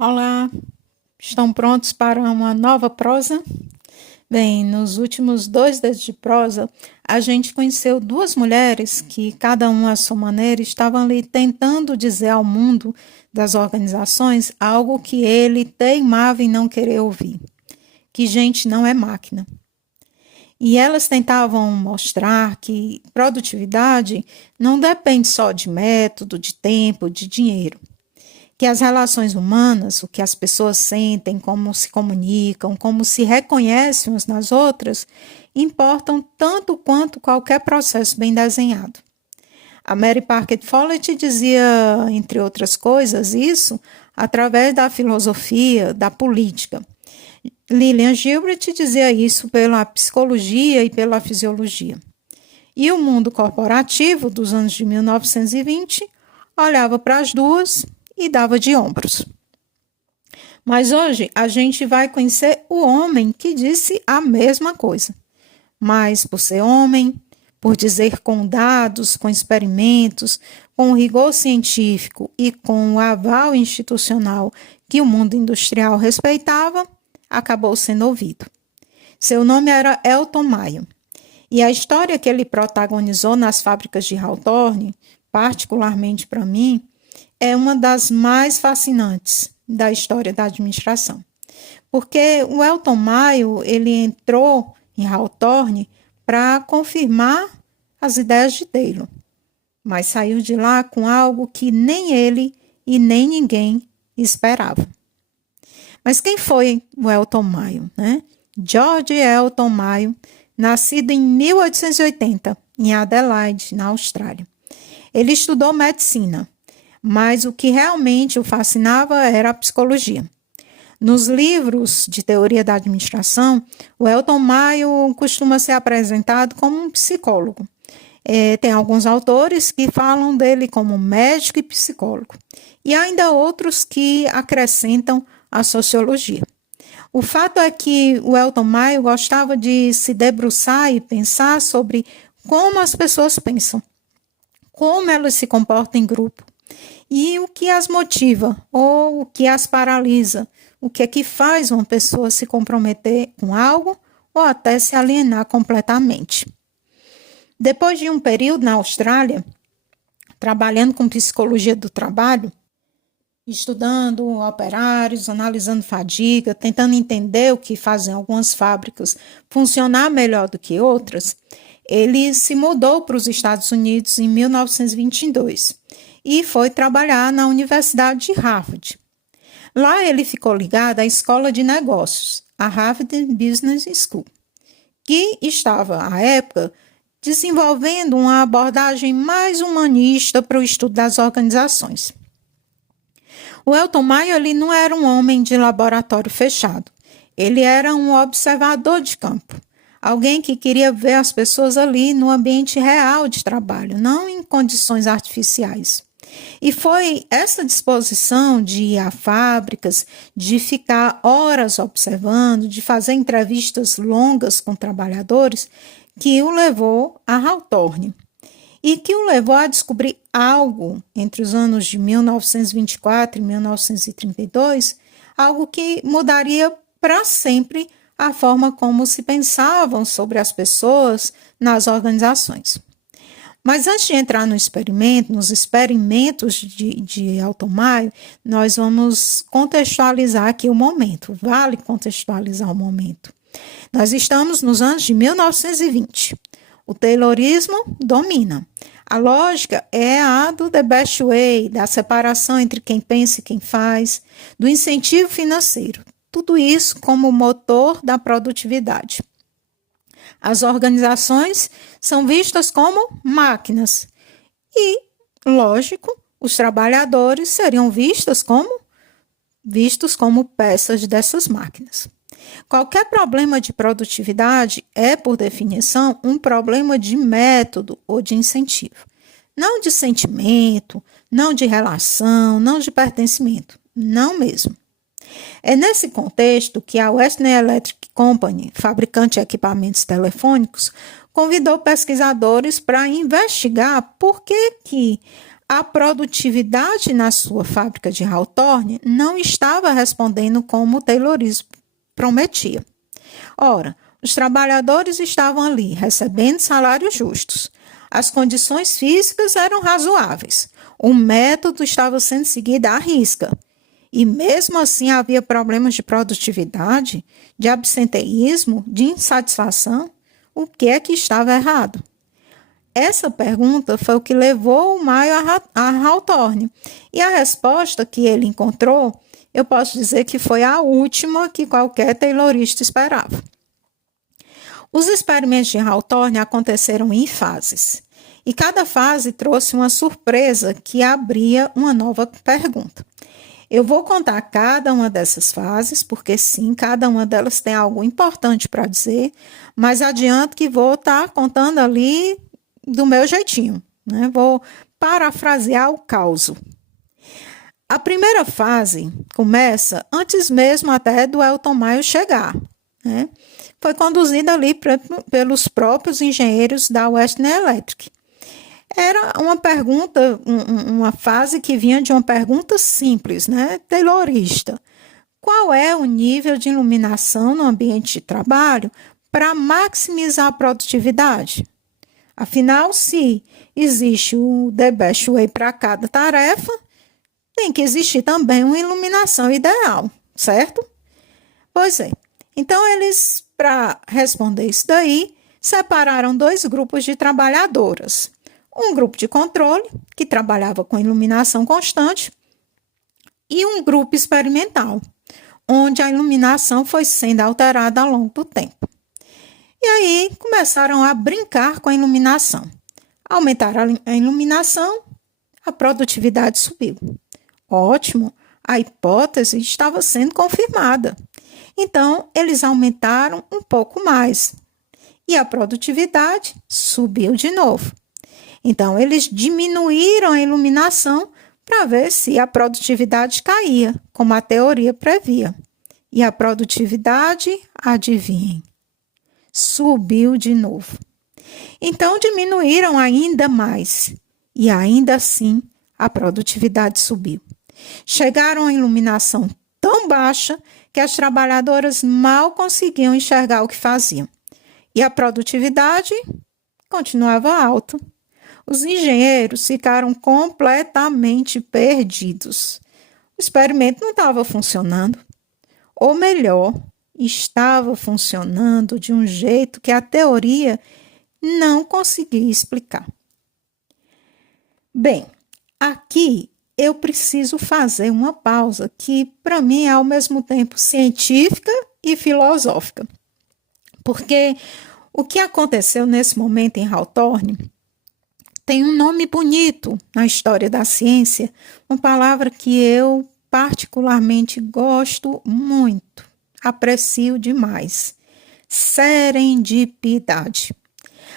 Olá, estão prontos para uma nova prosa? Bem, nos últimos 2 dias de prosa, a gente conheceu duas mulheres que, cada uma à sua maneira, estavam ali tentando dizer ao mundo das organizações algo que ele teimava em não querer ouvir: que gente não é máquina. E elas tentavam mostrar que produtividade não depende só de método, de tempo, de dinheiro, que as relações humanas, o que as pessoas sentem, como se comunicam, como se reconhecem umas nas outras, importam tanto quanto qualquer processo bem desenhado. A Mary Parker Follett dizia, entre outras coisas, isso através da filosofia, da política. Lillian Gilbert dizia isso pela psicologia e pela fisiologia. E o mundo corporativo dos anos de 1920 olhava para as duas e dava de ombros. Mas hoje a gente vai conhecer o homem que disse a mesma coisa. Mas por ser homem, por dizer com dados, com experimentos, com o rigor científico e com o aval institucional que o mundo industrial respeitava, acabou sendo ouvido. Seu nome era Elton Mayo. E a história que ele protagonizou nas fábricas de Hawthorne, particularmente para mim, é uma das mais fascinantes da história da administração. Porque o Elton Mayo, ele entrou em Hawthorne para confirmar as ideias de Taylor, mas saiu de lá com algo que nem ele e nem ninguém esperava. Mas quem foi o Elton Mayo, né? George Elton Mayo, nascido em 1880, em Adelaide, na Austrália. Ele estudou medicina, mas o que realmente o fascinava era a psicologia. Nos livros de teoria da administração, o Elton Mayo costuma ser apresentado como um psicólogo. Tem alguns autores que falam dele como médico e psicólogo, e ainda outros que acrescentam a sociologia. O fato é que o Elton Mayo gostava de se debruçar e pensar sobre como as pessoas pensam, como elas se comportam em grupo, e o que as motiva ou o que as paralisa, o que é que faz uma pessoa se comprometer com algo ou até se alienar completamente. Depois de um período na Austrália, trabalhando com psicologia do trabalho, estudando operários, analisando fadiga, tentando entender o que fazem algumas fábricas funcionar melhor do que outras, ele se mudou para os Estados Unidos em 1922 e foi trabalhar na Universidade de Harvard. Lá ele ficou ligado à escola de negócios, a Harvard Business School, que estava, à época, desenvolvendo uma abordagem mais humanista para o estudo das organizações. O Elton Mayo ele não era um homem de laboratório fechado, ele era um observador de campo, alguém que queria ver as pessoas ali no ambiente real de trabalho, não em condições artificiais. E foi essa disposição de ir a fábricas, de ficar horas observando, de fazer entrevistas longas com trabalhadores, que o levou a Hawthorne. E que o levou a descobrir algo entre os anos de 1924 e 1932, algo que mudaria para sempre a forma como se pensavam sobre as pessoas nas organizações. Mas antes de entrar no experimento, nos experimentos de Elton Mayo, nós vamos contextualizar aqui o momento, vale contextualizar o momento. Nós estamos nos anos de 1920. O Taylorismo domina. A lógica é a do the best way, da separação entre quem pensa e quem faz, do incentivo financeiro. Tudo isso como motor da produtividade. As organizações são vistas como máquinas e, lógico, os trabalhadores seriam vistos como peças dessas máquinas. Qualquer problema de produtividade é, por definição, um problema de método ou de incentivo. Não de sentimento, não de relação, não de pertencimento. Não mesmo. É nesse contexto que a Western Electric Company, fabricante de equipamentos telefônicos, convidou pesquisadores para investigar por que a produtividade na sua fábrica de Hawthorne não estava respondendo como o Taylorismo prometia. Ora, os trabalhadores estavam ali recebendo salários justos. As condições físicas eram razoáveis. O método estava sendo seguido à risca. E mesmo assim havia problemas de produtividade, de absenteísmo, de insatisfação. O que é que estava errado? Essa pergunta foi o que levou o Maio a Hawthorne. E a resposta que ele encontrou, eu posso dizer que foi a última que qualquer taylorista esperava. Os experimentos de Hawthorne aconteceram em fases. E cada fase trouxe uma surpresa que abria uma nova pergunta. Eu vou contar cada uma dessas fases, porque sim, cada uma delas tem algo importante para dizer, mas adianto que vou estar contando ali do meu jeitinho, né? Vou parafrasear o caos. A primeira fase começa antes mesmo até do Elton Mayo chegar, né? Foi conduzida ali pelos próprios engenheiros da Western Electric. Era uma pergunta, uma fase que vinha de uma pergunta simples, né? Taylorista. Qual é o nível de iluminação no ambiente de trabalho para maximizar a produtividade? Afinal, se existe o the best way para cada tarefa, tem que existir também uma iluminação ideal, certo? Pois é. Então, eles, para responder isso daí, separaram dois grupos de trabalhadoras. Um grupo de controle, que trabalhava com iluminação constante, e um grupo experimental, onde a iluminação foi sendo alterada ao longo do tempo. E aí começaram a brincar com a iluminação. Aumentaram a iluminação, a produtividade subiu. Ótimo, a hipótese estava sendo confirmada. Então, eles aumentaram um pouco mais. E a produtividade subiu de novo. Então, eles diminuíram a iluminação para ver se a produtividade caía, como a teoria previa. E a produtividade, adivinhem, subiu de novo. Então, diminuíram ainda mais. E ainda assim, a produtividade subiu. Chegaram a iluminação tão baixa que as trabalhadoras mal conseguiam enxergar o que faziam. E a produtividade continuava alta. Os engenheiros ficaram completamente perdidos. O experimento não estava funcionando. Ou melhor, estava funcionando de um jeito que a teoria não conseguia explicar. Bem, aqui eu preciso fazer uma pausa que, para mim, é ao mesmo tempo científica e filosófica. Porque o que aconteceu nesse momento em Hawthorne tem um nome bonito na história da ciência, uma palavra que eu particularmente gosto muito, aprecio demais: serendipidade.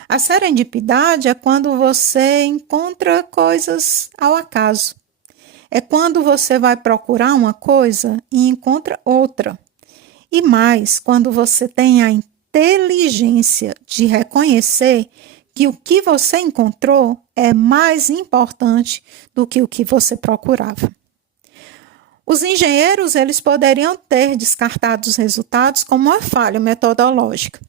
A serendipidade é quando você encontra coisas ao acaso. É quando você vai procurar uma coisa e encontra outra. E mais, quando você tem a inteligência de reconhecer que o que você encontrou é mais importante do que o que você procurava. Os engenheiros, eles poderiam ter descartado os resultados como uma falha metodológica.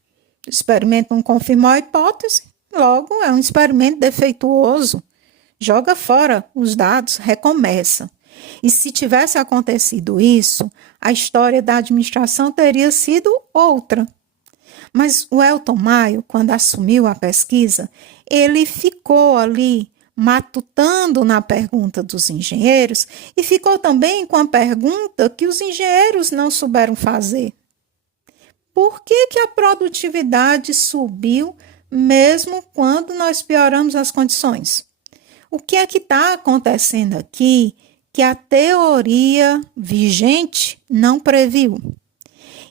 O experimento não confirmou a hipótese, logo é um experimento defeituoso. Joga fora os dados, recomeça. E se tivesse acontecido isso, a história da administração teria sido outra. Mas o Elton Mayo, quando assumiu a pesquisa, ele ficou ali matutando na pergunta dos engenheiros e ficou também com a pergunta que os engenheiros não souberam fazer. Por que a produtividade subiu mesmo quando nós pioramos as condições? O que é que está acontecendo aqui que a teoria vigente não previu?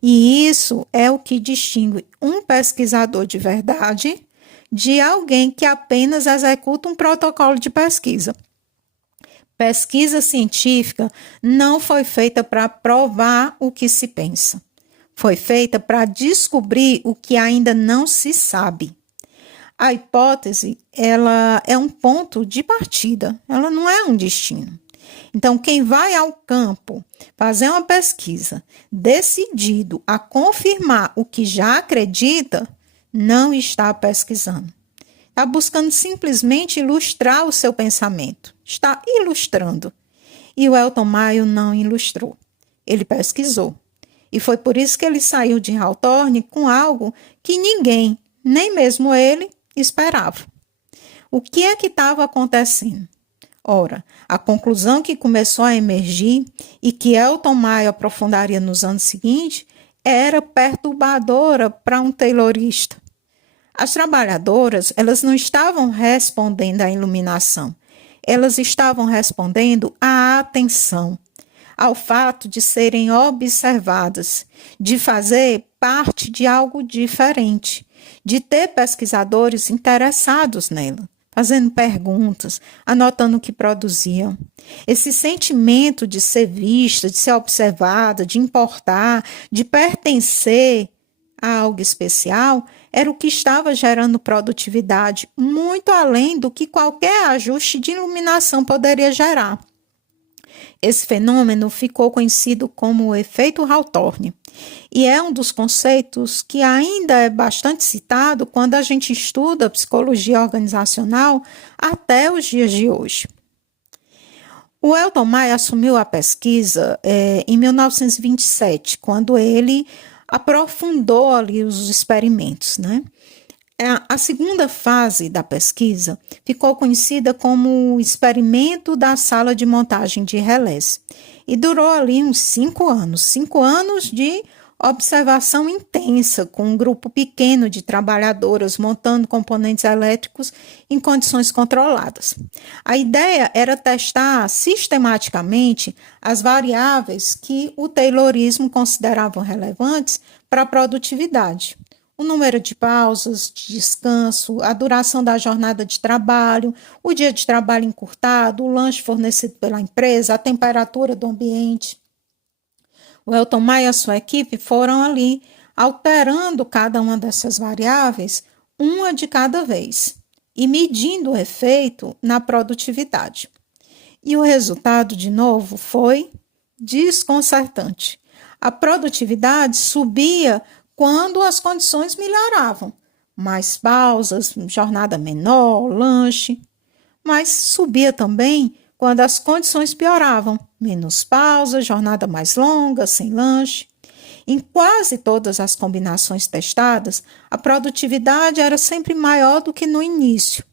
E isso é o que distingue um pesquisador de verdade de alguém que apenas executa um protocolo de pesquisa. Pesquisa científica não foi feita para provar o que se pensa. Foi feita para descobrir o que ainda não se sabe. A hipótese, ela é um ponto de partida, ela não é um destino. Então, quem vai ao campo fazer uma pesquisa decidido a confirmar o que já acredita, não está pesquisando. Está buscando simplesmente ilustrar o seu pensamento. Está ilustrando. E o Elton Maio não ilustrou. Ele pesquisou. E foi por isso que ele saiu de Hawthorne com algo que ninguém, nem mesmo ele, esperava. O que é que estava acontecendo? Ora, a conclusão que começou a emergir e que Elton Maio aprofundaria nos anos seguintes era perturbadora para um taylorista. As trabalhadoras, elas não estavam respondendo à iluminação, elas estavam respondendo à atenção, ao fato de serem observadas, de fazer parte de algo diferente, de ter pesquisadores interessados nela, fazendo perguntas, anotando o que produziam. Esse sentimento de ser vista, de ser observada, de importar, de pertencer a algo especial, era o que estava gerando produtividade, muito além do que qualquer ajuste de iluminação poderia gerar. Esse fenômeno ficou conhecido como o efeito Hawthorne e é um dos conceitos que ainda é bastante citado quando a gente estuda psicologia organizacional até os dias de hoje. O Elton Maio assumiu a pesquisa em 1927, quando ele aprofundou ali os experimentos, né? A segunda fase da pesquisa ficou conhecida como o experimento da sala de montagem de relés e durou ali uns 5 anos de observação intensa com um grupo pequeno de trabalhadoras montando componentes elétricos em condições controladas. A ideia era testar sistematicamente as variáveis que o taylorismo considerava relevantes para a produtividade. O número de pausas, de descanso, a duração da jornada de trabalho, o dia de trabalho encurtado, o lanche fornecido pela empresa, a temperatura do ambiente. O Elton Maio e a sua equipe foram ali alterando cada uma dessas variáveis, uma de cada vez, e medindo o efeito na produtividade. E o resultado, de novo, foi desconcertante. A produtividade subia quando as condições melhoravam. Mais pausas, jornada menor, lanche. Mas subia também quando as condições pioravam. Menos pausas, jornada mais longa, sem lanche. Em quase todas as combinações testadas, a produtividade era sempre maior do que no início,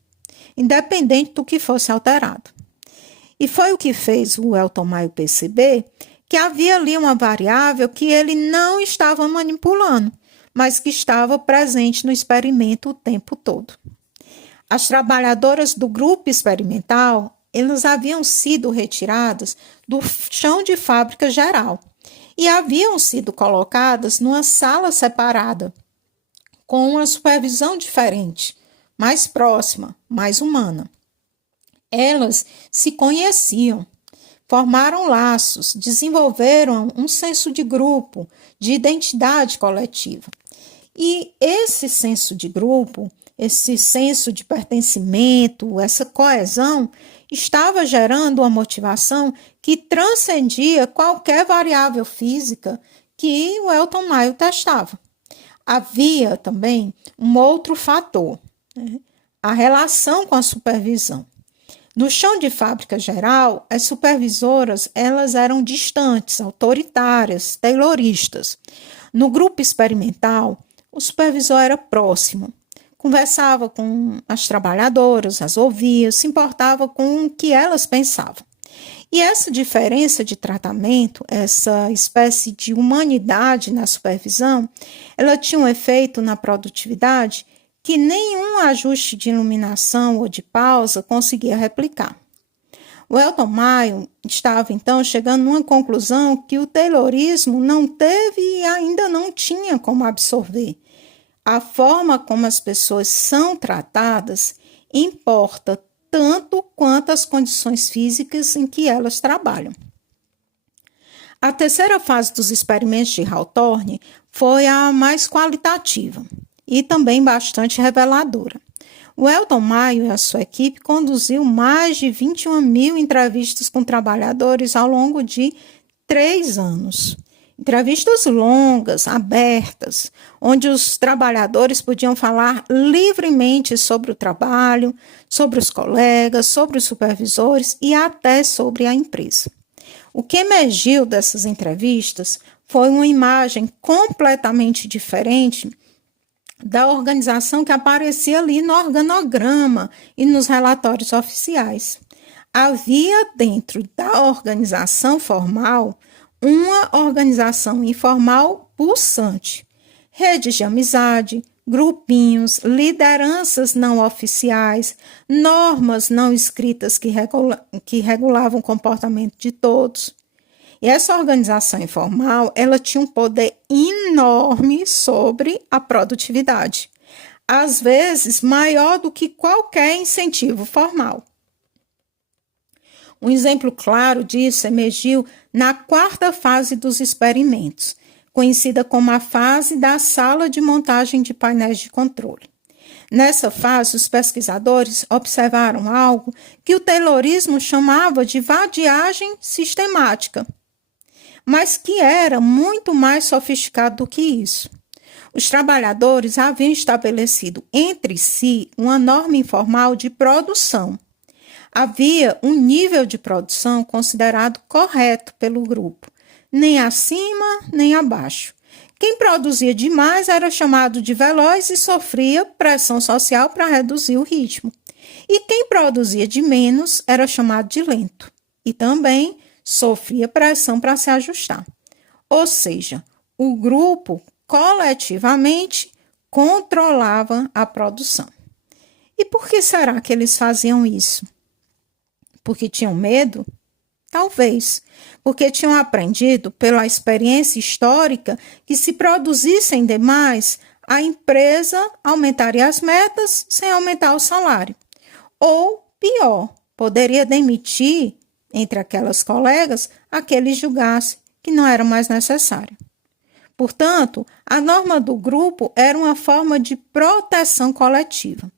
independente do que fosse alterado. E foi o que fez o Elton Maio perceber que havia ali uma variável que ele não estava manipulando, mas que estava presente no experimento o tempo todo. As trabalhadoras do grupo experimental, elas haviam sido retiradas do chão de fábrica geral e haviam sido colocadas numa sala separada, com uma supervisão diferente, mais próxima, mais humana. Elas se conheciam, formaram laços, desenvolveram um senso de grupo, de identidade coletiva. E esse senso de grupo, esse senso de pertencimento, essa coesão, estava gerando uma motivação que transcendia qualquer variável física que o Elton Maio testava. Havia também um outro fator, né? A relação com a supervisão. No chão de fábrica geral, as supervisoras elas eram distantes, autoritárias, tayloristas. No grupo experimental, o supervisor era próximo, conversava com as trabalhadoras, as ouvia, se importava com o que elas pensavam. E essa diferença de tratamento, essa espécie de humanidade na supervisão, ela tinha um efeito na produtividade que nenhum ajuste de iluminação ou de pausa conseguia replicar. O Elton Maio estava, então, chegando a uma conclusão que o taylorismo não teve e ainda não tinha como absorver. A forma como as pessoas são tratadas importa tanto quanto as condições físicas em que elas trabalham. A terceira fase dos experimentos de Hawthorne foi a mais qualitativa e também bastante reveladora. O Elton Maio e a sua equipe conduziu mais de 21 mil entrevistas com trabalhadores ao longo de 3 anos. Entrevistas longas, abertas, onde os trabalhadores podiam falar livremente sobre o trabalho, sobre os colegas, sobre os supervisores e até sobre a empresa. O que emergiu dessas entrevistas foi uma imagem completamente diferente da organização que aparecia ali no organograma e nos relatórios oficiais. Havia dentro da organização formal uma organização informal pulsante, redes de amizade, grupinhos, lideranças não oficiais, normas não escritas que regulavam o comportamento de todos. E essa organização informal, ela tinha um poder enorme sobre a produtividade, às vezes maior do que qualquer incentivo formal. Um exemplo claro disso emergiu na 4ª fase dos experimentos, conhecida como a fase da sala de montagem de painéis de controle. Nessa fase, os pesquisadores observaram algo que o Taylorismo chamava de vadiagem sistemática, mas que era muito mais sofisticado do que isso. Os trabalhadores haviam estabelecido entre si uma norma informal de produção. Havia um nível de produção considerado correto pelo grupo, nem acima nem abaixo. Quem produzia demais era chamado de veloz e sofria pressão social para reduzir o ritmo. E quem produzia de menos era chamado de lento e também sofria pressão para se ajustar. Ou seja, o grupo coletivamente controlava a produção. E por que será que eles faziam isso? Porque tinham medo? Talvez. Porque tinham aprendido pela experiência histórica que se produzissem demais, a empresa aumentaria as metas sem aumentar o salário. Ou, pior, poderia demitir entre aquelas colegas aqueles julgassem que não era mais necessário. Portanto, a norma do grupo era uma forma de proteção coletiva.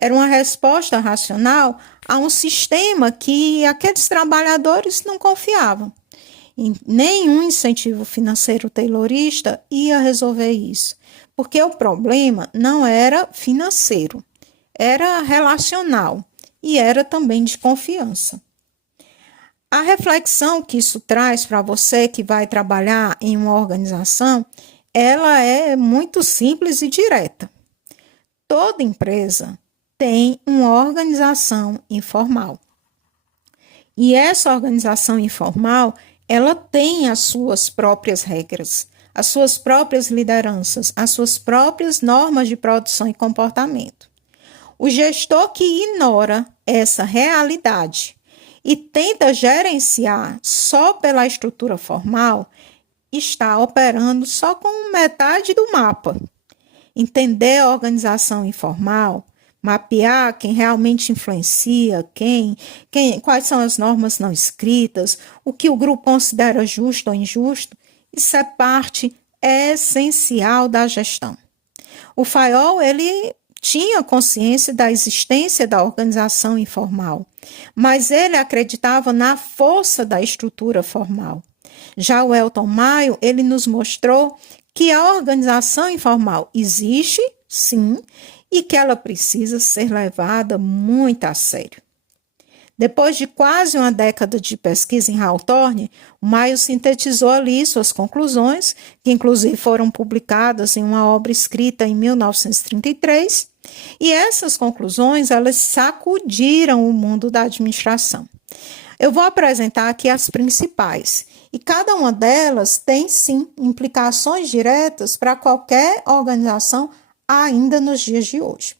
Era uma resposta racional a um sistema que aqueles trabalhadores não confiavam. E nenhum incentivo financeiro taylorista ia resolver isso, porque o problema não era financeiro, era relacional e era também de confiança. A reflexão que isso traz para você que vai trabalhar em uma organização, ela é muito simples e direta. Toda empresa tem uma organização informal. E essa organização informal, ela tem as suas próprias regras, as suas próprias lideranças, as suas próprias normas de produção e comportamento. O gestor que ignora essa realidade e tenta gerenciar só pela estrutura formal, está operando só com metade do mapa. Entender a organização informal, mapear quem realmente influencia, quais são as normas não escritas, o que o grupo considera justo ou injusto, isso é parte essencial da gestão. O Fayol, ele tinha consciência da existência da organização informal, mas ele acreditava na força da estrutura formal. Já o Elton Maio, ele nos mostrou que a organização informal existe, sim, e que ela precisa ser levada muito a sério. Depois de quase uma década de pesquisa em Hawthorne, o Maio sintetizou ali suas conclusões, que inclusive foram publicadas em uma obra escrita em 1933, e essas conclusões, elas sacudiram o mundo da administração. Eu vou apresentar aqui as principais, e cada uma delas tem, sim, implicações diretas para qualquer organização ainda nos dias de hoje.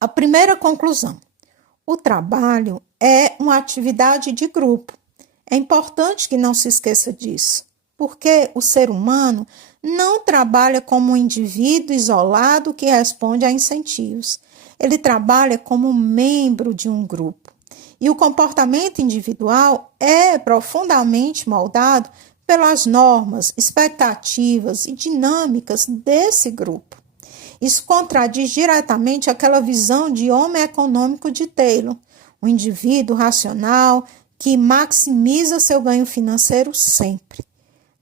A primeira conclusão: o trabalho é uma atividade de grupo. É importante que não se esqueça disso, porque o ser humano não trabalha como um indivíduo isolado que responde a incentivos. Ele trabalha como membro de um grupo. E o comportamento individual é profundamente moldado pelas normas, expectativas e dinâmicas desse grupo. Isso contradiz diretamente aquela visão de homem econômico de Taylor, um indivíduo racional que maximiza seu ganho financeiro sempre.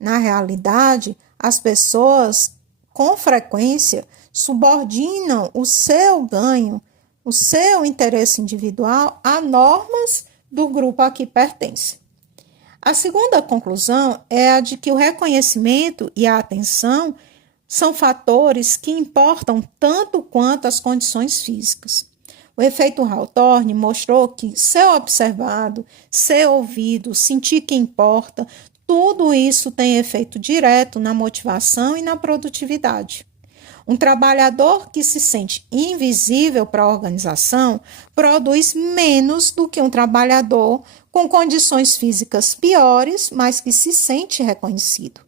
Na realidade, as pessoas, com frequência, subordinam o seu ganho, o seu interesse individual a normas do grupo a que pertence. A segunda conclusão é a de que o reconhecimento e a atenção são fatores que importam tanto quanto as condições físicas. O efeito Hawthorne mostrou que ser observado, ser ouvido, sentir que importa, tudo isso tem efeito direto na motivação e na produtividade. Um trabalhador que se sente invisível para a organização produz menos do que um trabalhador com condições físicas piores, mas que se sente reconhecido.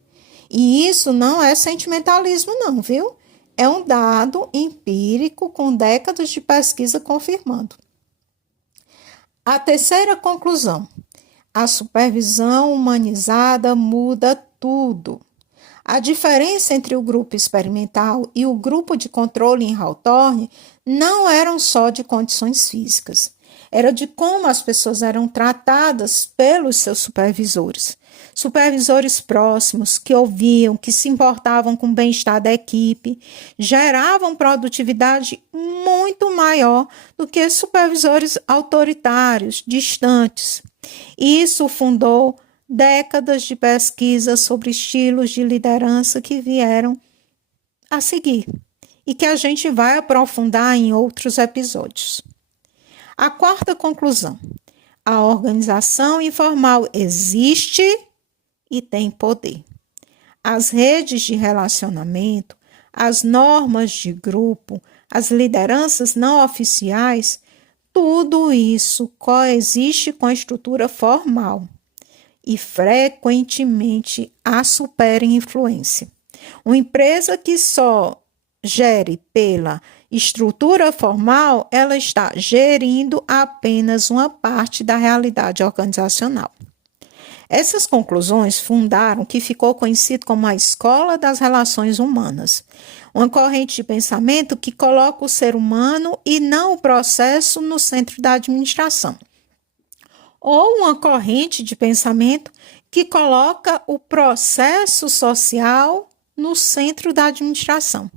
E isso não é sentimentalismo, não, viu? É um dado empírico com décadas de pesquisa confirmando. A terceira conclusão: a supervisão humanizada muda tudo. A diferença entre o grupo experimental e o grupo de controle em Hawthorne não eram só de condições físicas, era de como as pessoas eram tratadas pelos seus supervisores. Supervisores próximos, que ouviam, que se importavam com o bem-estar da equipe, geravam produtividade muito maior do que supervisores autoritários, distantes. Isso fundou décadas de pesquisa sobre estilos de liderança que vieram a seguir e que a gente vai aprofundar em outros episódios. A quarta conclusão: a organização informal existe e tem poder. As redes de relacionamento, as normas de grupo, as lideranças não oficiais, tudo isso coexiste com a estrutura formal e frequentemente a superinfluência. Uma empresa que só gere pela estrutura formal, ela está gerindo apenas uma parte da realidade organizacional. Essas conclusões fundaram o que ficou conhecido como a Escola das Relações Humanas, uma corrente de pensamento que coloca o ser humano e não o processo no centro da administração. Ou uma corrente de pensamento que coloca o processo social no centro da administração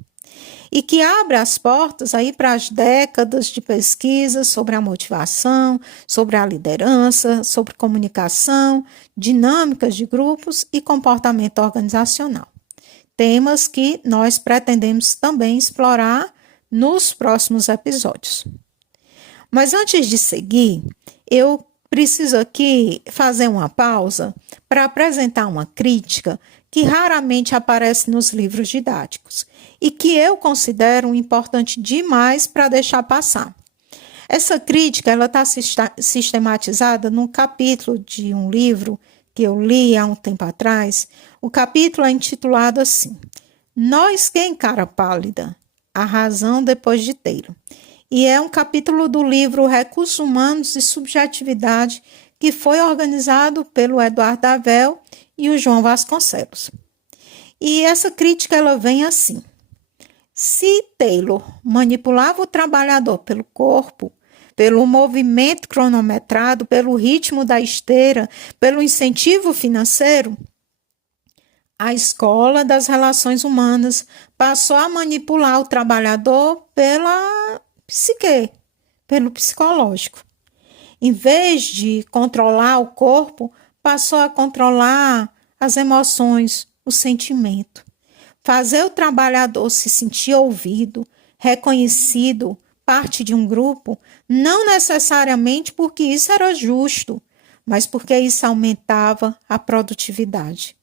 e que abre as portas aí para as décadas de pesquisa sobre a motivação, sobre a liderança, sobre comunicação, dinâmicas de grupos e comportamento organizacional. Temas que nós pretendemos também explorar nos próximos episódios. Mas antes de seguir, eu preciso aqui fazer uma pausa para apresentar uma crítica que raramente aparece nos livros didáticos e que eu considero importante demais para deixar passar. Essa crítica está sistematizada num capítulo de um livro que eu li há um tempo atrás. O capítulo é intitulado assim: Nós Quem Cara Pálida, a razão depois de Taylor. E é um capítulo do livro Recursos Humanos e Subjetividade, que foi organizado pelo Eduardo Davel e o João Vasconcelos. E essa crítica ela vem assim: se Taylor manipulava o trabalhador pelo corpo, pelo movimento cronometrado, pelo ritmo da esteira, pelo incentivo financeiro, a Escola das Relações Humanas passou a manipular o trabalhador pela psique, pelo psicológico. Em vez de controlar o corpo, passou a controlar as emoções, o sentimento. Fazer o trabalhador se sentir ouvido, reconhecido, parte de um grupo, não necessariamente porque isso era justo, mas porque isso aumentava a produtividade.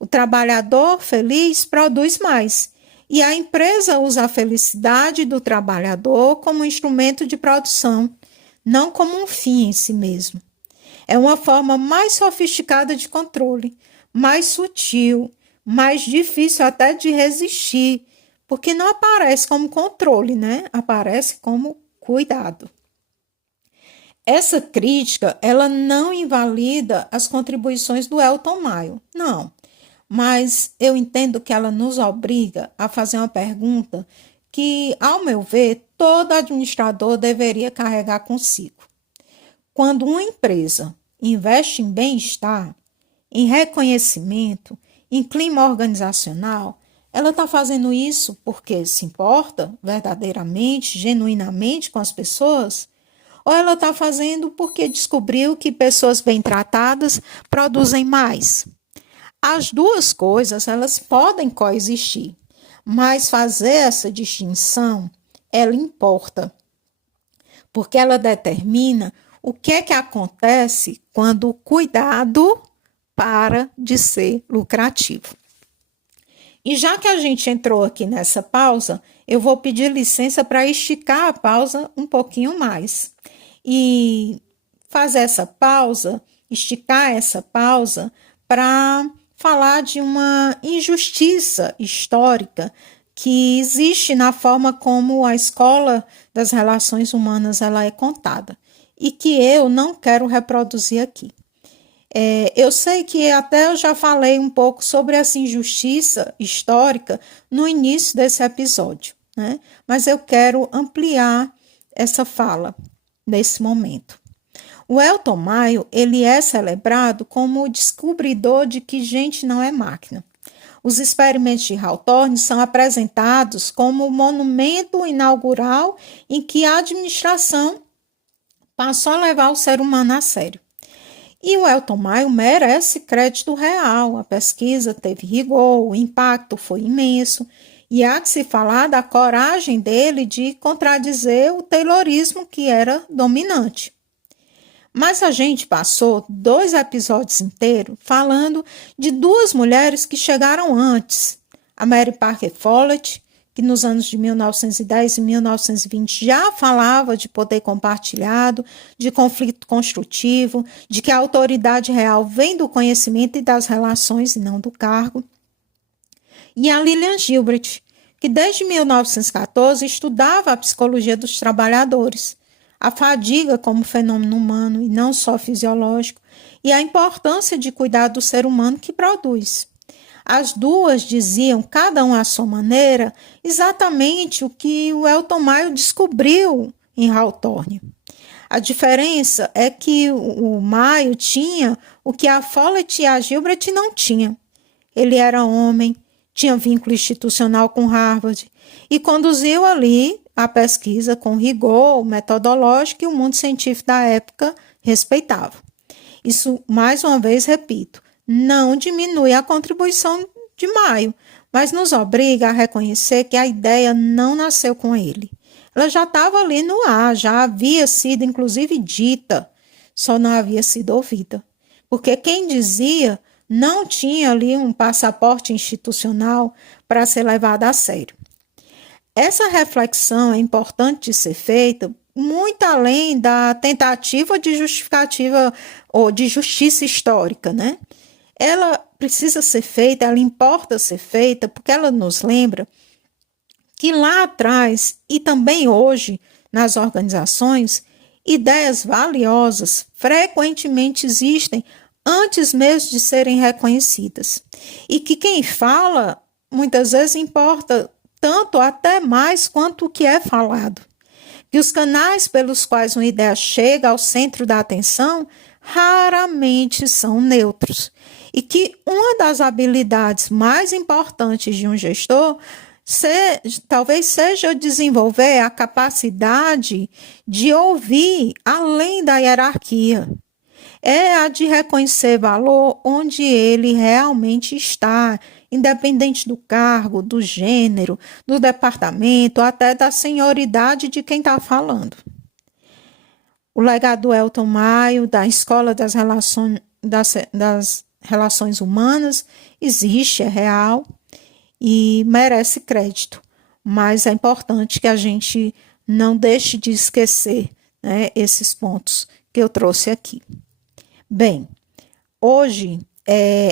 O trabalhador feliz produz mais, e a empresa usa a felicidade do trabalhador como instrumento de produção, não como um fim em si mesmo. É uma forma mais sofisticada de controle, mais sutil, mais difícil até de resistir, porque não aparece como controle, né? Aparece como cuidado. Essa crítica, ela não invalida as contribuições do Elton Mayo, não. Mas eu entendo que ela nos obriga a fazer uma pergunta que, ao meu ver, todo administrador deveria carregar consigo. Quando uma empresa investe em bem-estar, em reconhecimento, em clima organizacional, ela está fazendo isso porque se importa verdadeiramente, genuinamente com as pessoas? Ou ela está fazendo porque descobriu que pessoas bem tratadas produzem mais? As duas coisas, elas podem coexistir, mas fazer essa distinção, ela importa, porque ela determina o que é que acontece quando o cuidado para de ser lucrativo. E já que a gente entrou aqui nessa pausa, eu vou pedir licença para esticar a pausa um pouquinho mais. E fazer essa pausa, esticar essa pausa, para falar de uma injustiça histórica que existe na forma como a escola das relações humanas ela é contada e que eu não quero reproduzir aqui. Eu sei que até eu já falei um pouco sobre essa injustiça histórica no início desse episódio, né? Mas eu quero ampliar essa fala nesse momento. O Elton Maio, ele é celebrado como o descobridor de que gente não é máquina. Os experimentos de Hawthorne são apresentados como o monumento inaugural em que a administração passou a levar o ser humano a sério. E o Elton Maio merece crédito real. A pesquisa teve rigor, o impacto foi imenso. E há que se falar da coragem dele de contradizer o taylorismo que era dominante. Mas a gente passou 2 episódios inteiros falando de 2 mulheres que chegaram antes. A Mary Parker Follett, que nos anos de 1910 e 1920 já falava de poder compartilhado, de conflito construtivo, de que a autoridade real vem do conhecimento e das relações e não do cargo. E a Lillian Gilbert, que desde 1914 estudava a psicologia dos trabalhadores, a fadiga como fenômeno humano e não só fisiológico, e a importância de cuidar do ser humano que produz. As duas diziam, cada uma à sua maneira, exatamente o que o Elton Maio descobriu em Hawthorne. A diferença é que o Maio tinha o que a Follett e a Gilbert não tinham. Ele era homem, tinha vínculo institucional com Harvard e conduziu ali a pesquisa com rigor metodológico que o mundo científico da época respeitava. Isso, mais uma vez, repito, não diminui a contribuição de Maio, mas nos obriga a reconhecer que a ideia não nasceu com ele. Ela já estava ali no ar, já havia sido, inclusive, dita, só não havia sido ouvida. Porque quem dizia não tinha ali um passaporte institucional para ser levado a sério. Essa reflexão é importante de ser feita muito além da tentativa de justificativa ou de justiça histórica, né? Ela precisa ser feita, ela importa ser feita, porque ela nos lembra que lá atrás e também hoje nas organizações, ideias valiosas frequentemente existem antes mesmo de serem reconhecidas. E que quem fala muitas vezes importa tanto até mais quanto o que é falado. Que os canais pelos quais uma ideia chega ao centro da atenção raramente são neutros. E que uma das habilidades mais importantes de um gestor talvez seja desenvolver a capacidade de ouvir além da hierarquia. É a de reconhecer valor onde ele realmente está, independente do cargo, do gênero, do departamento, até da senioridade de quem está falando. O legado do Elton Maio, da Escola das Relações Humanas, existe, é real e merece crédito, mas é importante que a gente não deixe de esquecer, né, esses pontos que eu trouxe aqui. Bem, hoje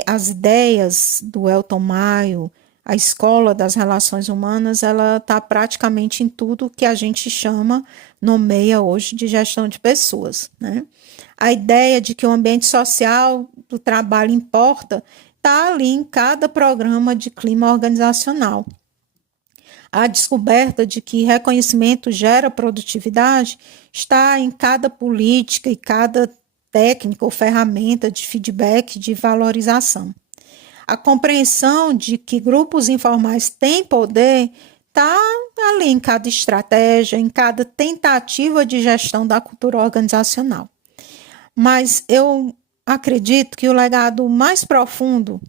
as ideias do Elton Maio, a Escola das Relações Humanas, ela está praticamente em tudo que a gente nomeia hoje de gestão de pessoas, né? A ideia de que o ambiente social do trabalho importa está ali em cada programa de clima organizacional. A descoberta de que reconhecimento gera produtividade está em cada política e cada técnica ou ferramenta de feedback de valorização. A compreensão de que grupos informais têm poder está ali em cada estratégia, em cada tentativa de gestão da cultura organizacional. Mas eu acredito que o legado mais profundo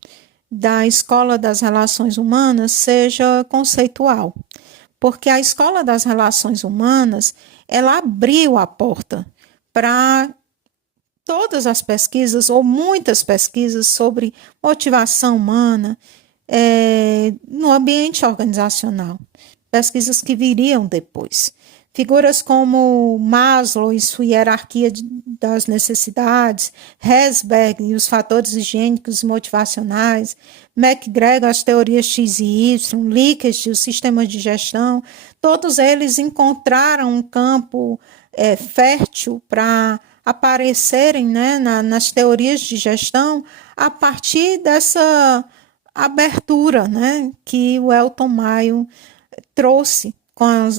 da Escola das Relações Humanas seja conceitual, porque a Escola das Relações Humanas, ela abriu a porta para todas as pesquisas, ou muitas pesquisas sobre motivação humana no ambiente organizacional, pesquisas que viriam depois. Figuras como Maslow e sua hierarquia das necessidades, Herzberg e os fatores higiênicos e motivacionais, McGregor, as teorias X e Y, Likert, os sistemas de gestão, todos eles encontraram um campo fértil para aparecerem, né, nas teorias de gestão a partir dessa abertura, né, que o Elton Mayo trouxe com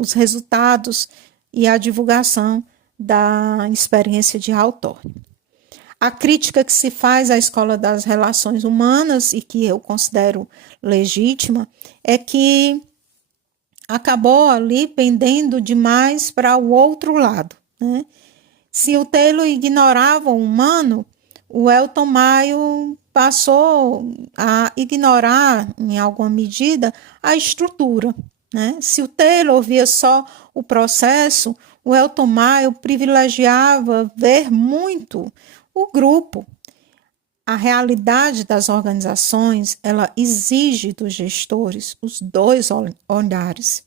os resultados e a divulgação da experiência de Hawthorne. A crítica que se faz à Escola das Relações Humanas, e que eu considero legítima, é que acabou ali pendendo demais para o outro lado, né? Se o Taylor ignorava o humano, o Elton Mayo passou a ignorar, em alguma medida, a estrutura, né? Se o Taylor via só o processo, o Elton Mayo privilegiava ver muito o grupo. A realidade das organizações, ela exige dos gestores os dois olhares.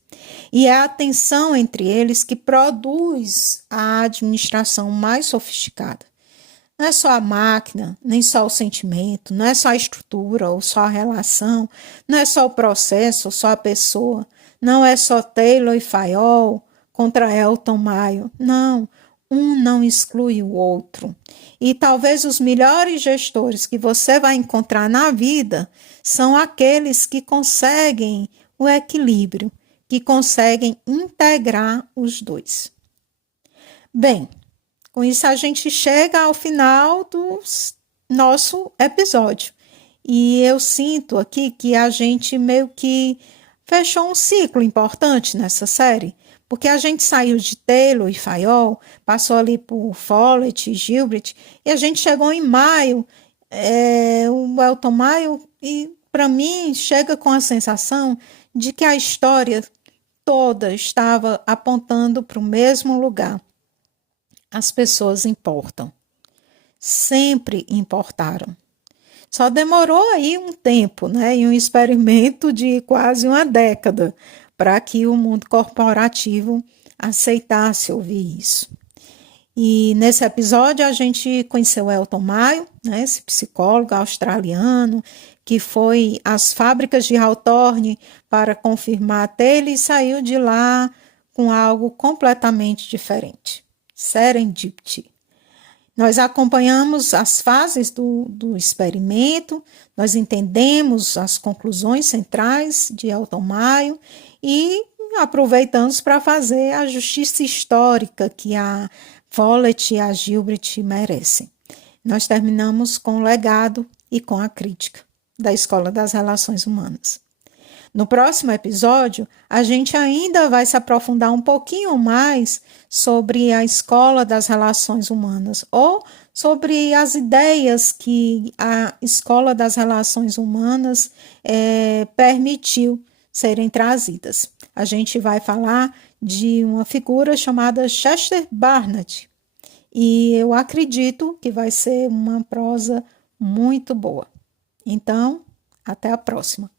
E é a tensão entre eles que produz a administração mais sofisticada. Não é só a máquina, nem só o sentimento, não é só a estrutura ou só a relação, não é só o processo ou só a pessoa, não é só Taylor e Fayol contra Elton Mayo. Não, um não exclui o outro. E talvez os melhores gestores que você vai encontrar na vida são aqueles que conseguem o equilíbrio, que conseguem integrar os dois. Bem, com isso a gente chega ao final do nosso episódio. E eu sinto aqui que a gente meio que fechou um ciclo importante nessa série, porque a gente saiu de Taylor e Fayol, passou ali por Follett e Gilbert, e a gente chegou em Mayo, o Elton Mayo, e para mim chega com a sensação de que a história toda estava apontando para o mesmo lugar. As pessoas importam. Sempre importaram. Só demorou aí um tempo, né, e um experimento de quase uma década para que o mundo corporativo aceitasse ouvir isso. E nesse episódio a gente conheceu Elton Mayo, né, esse psicólogo australiano que foi às fábricas de Hawthorne para confirmar Taylor e saiu de lá com algo completamente diferente. Serendipity. Nós acompanhamos as fases do experimento, nós entendemos as conclusões centrais de Elton Mayo e aproveitamos para fazer a justiça histórica que a Follett e a Gilbert merecem. Nós terminamos com o legado e com a crítica da Escola das Relações Humanas. No próximo episódio, a gente ainda vai se aprofundar um pouquinho mais sobre a Escola das Relações Humanas ou sobre as ideias que a Escola das Relações Humanas permitiu serem trazidas. A gente vai falar de uma figura chamada Chester Barnett e eu acredito que vai ser uma prosa muito boa. Então, até a próxima.